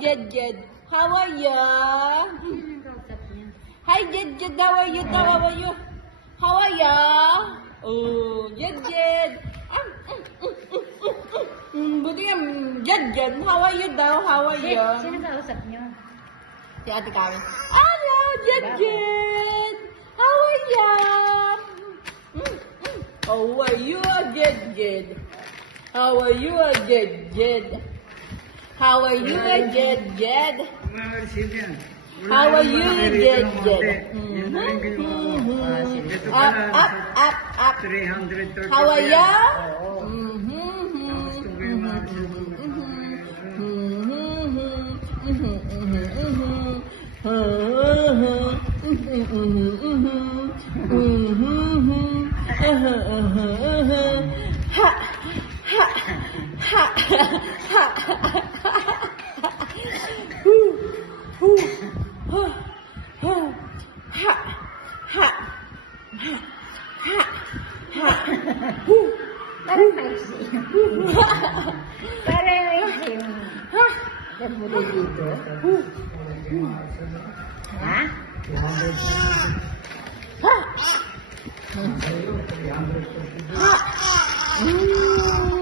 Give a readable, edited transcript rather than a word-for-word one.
Jed Jed? How are you? Hi, Jed Jed. How are you? How are you? How are you? Oh, Jed Jed. Buti nga, Jed Jed. How are you daw? How are you? Sino kausap niyo? Si Ate Karen. Hello, Jed Jed. How are you? How are you, Jed Jed? How are you, Jed Jed? How are you, Jed Jed? How are you, Jed Jed? Up, up, up, up. 330. How are you? Parang maiksi. Parang maiksi. Ganda mo dito? Ha?